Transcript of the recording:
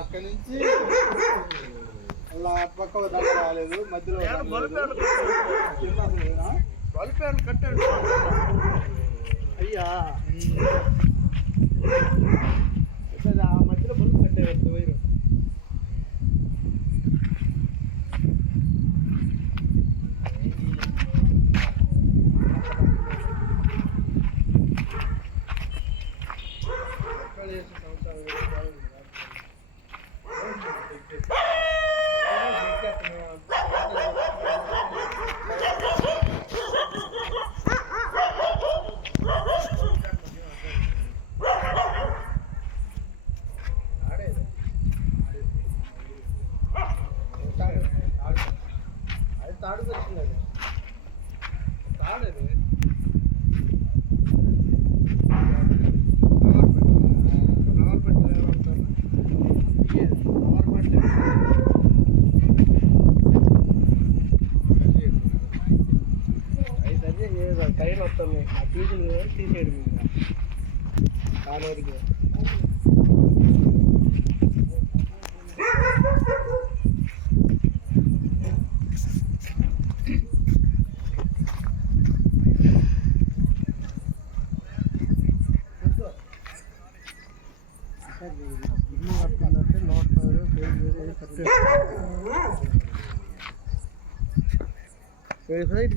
అక్కడి నుంచి అలా అటుపక్క ఒక దండ రాలేదు, మధ్యలో బలిపేను కట్టాడు అయ్యా. ఆ మధ్యలో బల్బు కట్టాడు వైరు. తాడు వచ్చింది, తాడది కైలు వస్తుంది. ఆ ఫీజులు తీసేయడం ఇంకా దాని వరకు ఇల్లు కట్టాలంటే నోట్ పేరు